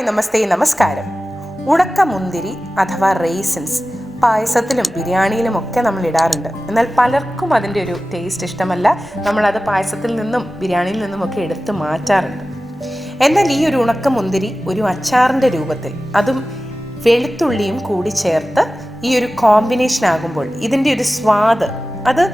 Hi നമസ്തേ നമസ്കാരം. ഉണക്കമുന്തിരി അഥവാ റേസിൻസ് പായസത്തിലും ബിരിയാണിയിലും ഒക്കെ നമ്മൾ ഇടാറുണ്ട്. എന്നാൽ പലർക്കും അതിൻ്റെ ഒരു ടേസ്റ്റ് ഇഷ്ടമല്ല. നമ്മളത് പായസത്തിൽ നിന്നും ബിരിയാണിയിൽ നിന്നും ഒക്കെ എടുത്ത് മാറ്റാറുണ്ട്. എന്നാൽ ഈ ഒരു ഉണക്കമുന്തിരി ഒരു അച്ചാറിൻ്റെ രൂപത്തിൽ, അതും വെളുത്തുള്ളിയും കൂടി ചേർത്ത് ഈ ഒരു കോമ്പിനേഷൻ ആകുമ്പോൾ ഇതിൻ്റെ ഒരു സ്വാദ്, അത്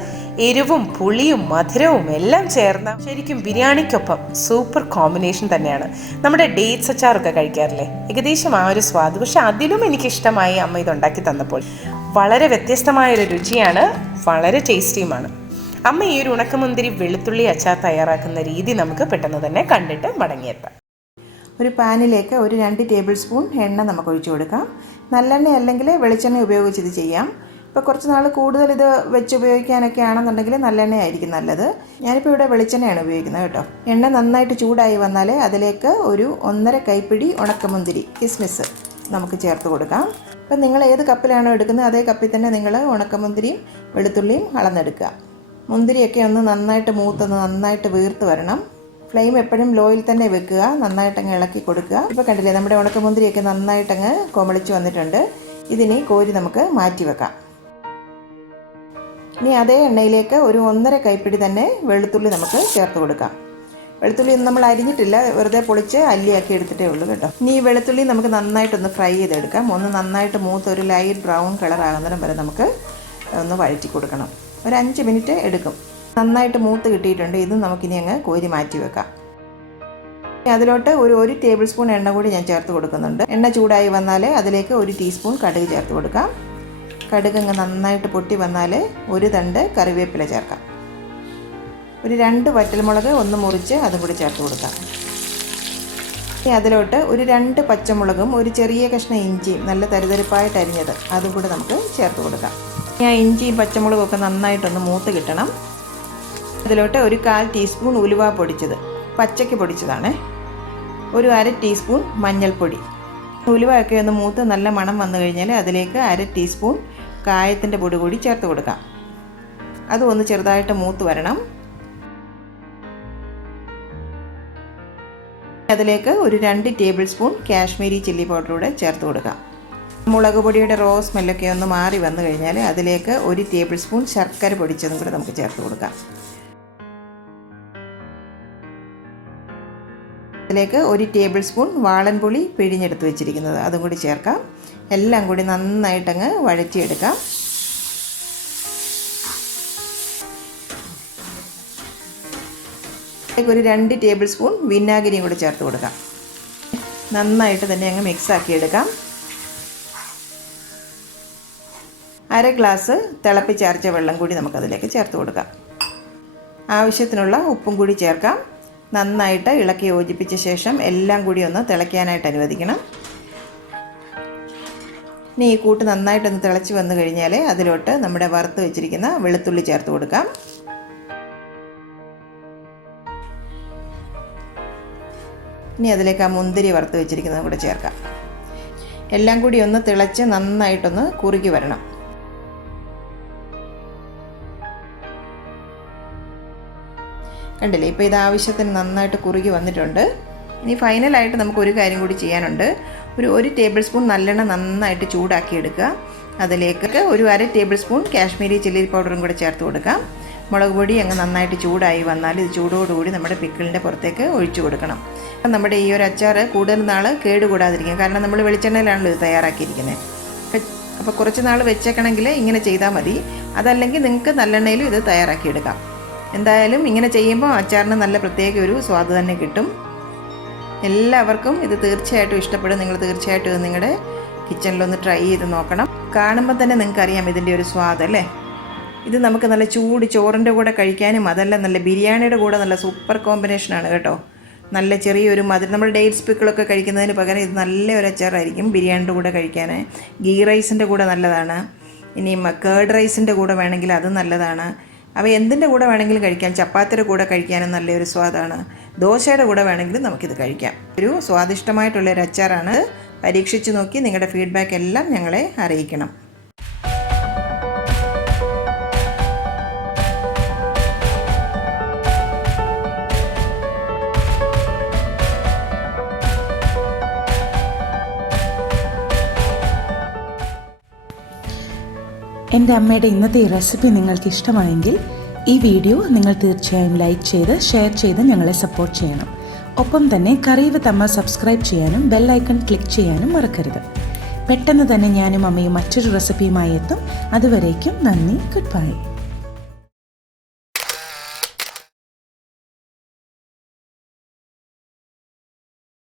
എരിവും പുളിയും മധുരവും എല്ലാം ചേർന്ന ശരിക്കും ബിരിയാണിക്കൊപ്പം സൂപ്പർ കോമ്പിനേഷൻ തന്നെയാണ്. നമ്മുടെ ഡേറ്റ്സ് അച്ചാറൊക്കെ കഴിക്കാറില്ലേ, ഏകദേശം ആ ഒരു സ്വാദ്. പക്ഷെ അതിലും എനിക്കിഷ്ടമായി അമ്മ ഇതുണ്ടാക്കി തന്നപ്പോൾ. വളരെ വ്യത്യസ്തമായൊരു രുചിയാണ്, വളരെ ടേസ്റ്റിയുമാണ്. അമ്മ ഈ ഒരു ഉണക്കമുന്തിരി വെളുത്തുള്ളി അച്ചാർ തയ്യാറാക്കുന്ന രീതി നമുക്ക് പെട്ടെന്ന് തന്നെ കണ്ടിട്ട് മടങ്ങിയെത്താം. ഒരു പാനിലേക്ക് ഒരു 2 ടേബിൾ സ്പൂൺ എണ്ണ നമുക്ക് ഒഴിച്ചു കൊടുക്കാം. നല്ലെണ്ണ അല്ലെങ്കിൽ വെളിച്ചെണ്ണ ഉപയോഗിച്ച് ഇത് ചെയ്യാം. ഇപ്പോൾ കുറച്ച് നാൾ കൂടുതൽ ഇത് വെച്ച് ഉപയോഗിക്കാനൊക്കെ ആണെന്നുണ്ടെങ്കിൽ നല്ലെണ്ണ ആയിരിക്കും നല്ലത്. ഞാനിപ്പോൾ ഇവിടെ വെളിച്ചെണ്ണയാണ് ഉപയോഗിക്കുന്നത് കേട്ടോ. എണ്ണ നന്നായിട്ട് ചൂടായി വന്നാൽ അതിലേക്ക് ഒരു 1.5 കൈപ്പിടി ഉണക്കമുന്തിരി കിസ്മിസ് നമുക്ക് ചേർത്ത് കൊടുക്കാം. ഇപ്പം നിങ്ങൾ ഏത് കപ്പിലാണോ എടുക്കുന്നത് അതേ കപ്പിൽ തന്നെ നിങ്ങൾ ഉണക്കമുന്തിരിയും വെളുത്തുള്ളിയും അളന്നെടുക്കുക. മുന്തിരിയൊക്കെ ഒന്ന് നന്നായിട്ട് മൂത്തൊന്ന് നന്നായിട്ട് വീർത്ത് വരണം. ഫ്ലെയിം എപ്പോഴും ലോയിൽ തന്നെ വെക്കുക, നന്നായിട്ടങ്ങ് ഇളക്കി കൊടുക്കുക. ഇപ്പോൾ കണ്ടില്ലേ, നമ്മുടെ ഉണക്കമുന്തിരിയൊക്കെ നന്നായിട്ടങ്ങ് കൊമളിച്ച് വന്നിട്ടുണ്ട്. ഇതിനി കോരി നമുക്ക് മാറ്റി വെക്കാം. ഇനി അതേ എണ്ണയിലേക്ക് ഒരു 1.5 കൈപ്പിടി തന്നെ വെളുത്തുള്ളി നമുക്ക് ചേർത്ത് കൊടുക്കാം. വെളുത്തുള്ളി ഒന്നും നമ്മൾ അരിഞ്ഞിട്ടില്ല, വെറുതെ പൊളിച്ച് അല്ലിയാക്കി എടുത്തിട്ടേ ഉള്ളൂ കേട്ടോ. ഇനി ഈ വെളുത്തുള്ളി നമുക്ക് നന്നായിട്ടൊന്ന് ഫ്രൈ ചെയ്തെടുക്കാം. ഒന്ന് നന്നായിട്ട് മൂത്ത് ഒരു ലൈറ്റ് ബ്രൗൺ കളർ ആകുന്നിടം വരെ നമുക്ക് ഒന്ന് വഴറ്റി കൊടുക്കണം. ഒരു 5 മിനിറ്റ് എടുക്കും. നന്നായിട്ട് മൂത്ത് കിട്ടിയിട്ടുണ്ട്. ഇത് നമുക്കിനി അങ്ങ് കോരി മാറ്റി വെക്കാം. അതിലോട്ട് ഒരു ടേബിൾ സ്പൂൺ എണ്ണ കൂടി ഞാൻ ചേർത്ത് കൊടുക്കുന്നുണ്ട്. എണ്ണ ചൂടായി വന്നാൽ അതിലേക്ക് 1 ടീസ്പൂൺ കടുക് ചേർത്ത് കൊടുക്കാം. കടുക് അങ്ങ് നന്നായിട്ട് പൊട്ടി വന്നാൽ ഒരു തണ്ട് കറിവേപ്പില ചേർക്കാം. ഒരു 2 വറ്റൽമുളക് ഒന്ന് മുറിച്ച് അതും കൂടി ചേർത്ത് കൊടുക്കാം. ഇനി അതിലോട്ട് ഒരു 2 പച്ചമുളകും ഒരു ചെറിയ കഷ്ണം ഇഞ്ചിയും നല്ല തരിതരിപ്പായിട്ട് അരിഞ്ഞത് അതും കൂടി നമുക്ക് ചേർത്ത് കൊടുക്കാം. ആ ഇഞ്ചിയും പച്ചമുളകും ഒക്കെ നന്നായിട്ടൊന്ന് മൂത്ത് കിട്ടണം. അതിലോട്ട് ഒരു 1/4 ടീസ്പൂൺ ഉലുവ പൊടിച്ചത്, പച്ചയ്ക്ക് പൊടിച്ചതാണ്. ഒരു 1/2 ടീസ്പൂൺ മഞ്ഞൾപ്പൊടി. ഉലുവയൊക്കെ ഒന്ന് മൂത്ത് നല്ല മണം വന്നു കഴിഞ്ഞാൽ അതിലേക്ക് 1/2 ടീസ്പൂൺ കായത്തിൻ്റെ പൊടി കൂടി ചേർത്ത് കൊടുക്കാം. അതും ഒന്ന് ചെറുതായിട്ട് മൂത്ത് വരണം. അതിലേക്ക് ഒരു 2 table spoon Kashmiri chilli powder കൂടെ ചേർത്ത് കൊടുക്കാം. മുളക് പൊടിയുടെ റോ സ്മെല്ലൊക്കെ ഒന്ന് മാറി വന്നു കഴിഞ്ഞാൽ അതിലേക്ക് 1 ടേബിൾ സ്പൂൺ ശർക്കര പൊടിച്ചതും കൂടെ നമുക്ക് ചേർത്ത് കൊടുക്കാം. അതിലേക്ക് 1 ടേബിൾ സ്പൂൺ വാളൻപുളി പിഴിഞ്ഞെടുത്ത് വെച്ചിരിക്കുന്നത് അതും കൂടി ചേർക്കാം. എല്ലാം കൂടി നന്നായിട്ടങ്ങ് വഴറ്റിയെടുക്കാം. അതിലേക്ക് ഒരു 2 ടേബിൾ സ്പൂൺ വിനാഗിരിയും കൂടി ചേർത്ത് കൊടുക്കാം. നന്നായിട്ട് തന്നെ അങ്ങ് മിക്സാക്കി എടുക്കാം. 1/2 ഗ്ലാസ് തിളപ്പിച്ചാറിച്ച വെള്ളം കൂടി നമുക്കതിലേക്ക് ചേർത്ത് കൊടുക്കാം. ആവശ്യത്തിനുള്ള ഉപ്പും കൂടി ചേർക്കാം. നന്നായിട്ട് ഇളക്കി യോജിപ്പിച്ച ശേഷം എല്ലാം കൂടി ഒന്ന് തിളയ്ക്കാനായിട്ട് അനുവദിക്കണം. ഇനി ഈ കൂട്ട് നന്നായിട്ടൊന്ന് തിളച്ച് വന്നു കഴിഞ്ഞാൽ അതിലോട്ട് നമ്മുടെ വറുത്ത് വെച്ചിരിക്കുന്ന വെളുത്തുള്ളി ചേർത്ത് കൊടുക്കാം. ഇനി അതിലേക്ക് ആ മുന്തിരി വറുത്ത് വെച്ചിരിക്കുന്നത് കൂടെ ചേർക്കാം. എല്ലാം കൂടി ഒന്ന് തിളച്ച് നന്നായിട്ടൊന്ന് കുറുകി വരണം. കണ്ടില്ലേ, ഇപ്പോൾ ഇത് ആവശ്യത്തിന് നന്നായിട്ട് കുറുകി വന്നിട്ടുണ്ട്. ഇനി ഫൈനലായിട്ട് നമുക്ക് ഒരു കാര്യം കൂടി ചെയ്യാനുണ്ട്. ഒരു ടേബിൾ സ്പൂൺ നല്ലെണ്ണ നന്നായിട്ട് ചൂടാക്കി എടുക്കുക. അതിലേക്ക് ഒരു 1/2 ടേബിൾ സ്പൂൺ കാശ്മീരി ചില്ലി പൗഡറും കൂടെ ചേർത്ത് കൊടുക്കാം. മുളക് പൊടി അങ്ങ് നന്നായിട്ട് ചൂടായി വന്നാൽ ഇത് ചൂടോടുകൂടി നമ്മുടെ പിക്കിളിൻ്റെ പുറത്തേക്ക് ഒഴിച്ചു കൊടുക്കണം. അപ്പം നമ്മുടെ ഈ ഒരു അച്ചാർ കൂടുതൽ നാൾ കേടുകൂടാതിരിക്കും. കാരണം നമ്മൾ വെളിച്ചെണ്ണയിലാണല്ലോ ഇത് തയ്യാറാക്കിയിരിക്കുന്നത്. അപ്പോൾ കുറച്ച് നാൾ വെച്ചേക്കണമെങ്കിൽ ഇങ്ങനെ ചെയ്താൽ മതി. അതല്ലെങ്കിൽ നിങ്ങൾക്ക് നല്ലെണ്ണയിലും ഇത് തയ്യാറാക്കിയെടുക്കാം. എന്തായാലും ഇങ്ങനെ ചെയ്യുമ്പോൾ അച്ചാറിന് നല്ല പ്രത്യേക ഒരു സ്വാദ് തന്നെ കിട്ടും. എല്ലാവർക്കും ഇത് തീർച്ചയായിട്ടും ഇഷ്ടപ്പെടും. നിങ്ങൾ തീർച്ചയായിട്ടും ഇത് നിങ്ങളുടെ കിച്ചണിലൊന്ന് ട്രൈ ചെയ്ത് നോക്കണം. കാണുമ്പോൾ തന്നെ നിങ്ങൾക്കറിയാം ഇതിൻ്റെ ഒരു സ്വാദ് അല്ലേ. ഇത് നമുക്ക് നല്ല ചൂട് ചോറിൻ്റെ കൂടെ കഴിക്കാനും അതല്ല നല്ല ബിരിയാണിയുടെ കൂടെ നല്ല സൂപ്പർ കോമ്പിനേഷനാണ് കേട്ടോ. നല്ല ചെറിയൊരു മധുരം, നമ്മൾ ഡേറ്റ്സ് പിക്കിളൊക്കെ കഴിക്കുന്നതിന് പകരം ഇത് നല്ലൊരു അച്ചാറായിരിക്കും ബിരിയാണിയുടെ കൂടെ കഴിക്കാൻ. ഗീ റൈസിൻ്റെ കൂടെ നല്ലതാണ്. ഇനി കേർഡ് റൈസിൻ്റെ കൂടെ വേണമെങ്കിൽ അത് നല്ലതാണ്. അവ എന്തിൻ്റെ കൂടെ വേണമെങ്കിലും കഴിക്കാം. ചപ്പാത്തിയുടെ കൂടെ കഴിക്കാനും നല്ലൊരു സ്വാദാണ്. ദോശയുടെ കൂടെ വേണമെങ്കിലും നമുക്കിത് കഴിക്കാം. ഒരു സ്വാദിഷ്ടമായിട്ടുള്ളൊരു അച്ചാറാണ്. പരീക്ഷിച്ച് നോക്കി നിങ്ങളുടെ ഫീഡ്ബാക്ക് എല്ലാം ഞങ്ങളെ അറിയിക്കണം. എൻ്റെ അമ്മയുടെ ഇന്നത്തെ ഈ റെസിപ്പി നിങ്ങൾക്ക് ഇഷ്ടമായെങ്കിൽ ഈ വീഡിയോ നിങ്ങൾ തീർച്ചയായും ലൈക്ക് ചെയ്ത് ഷെയർ ചെയ്ത് ഞങ്ങളെ സപ്പോർട്ട് ചെയ്യണം. ഒപ്പം തന്നെ കറി വിത്ത് അമ്മ സബ്സ്ക്രൈബ് ചെയ്യാനും ബെൽ ഐക്കൺ ക്ലിക്ക് ചെയ്യാനും മറക്കരുത്. പെട്ടെന്ന് തന്നെ ഞാനും അമ്മയും മറ്റൊരു റെസിപ്പിയുമായി എത്തും. അതുവരേക്കും നന്ദി. Good bye.